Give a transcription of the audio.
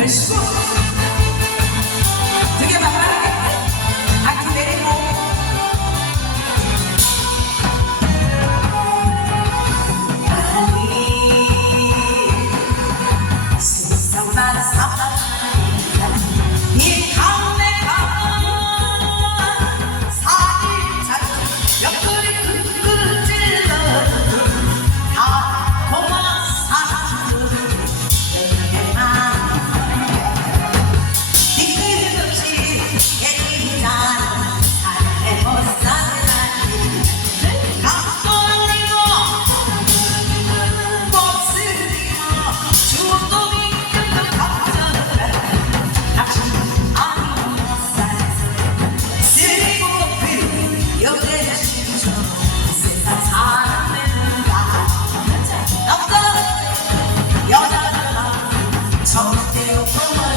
I'm sorry. yourself.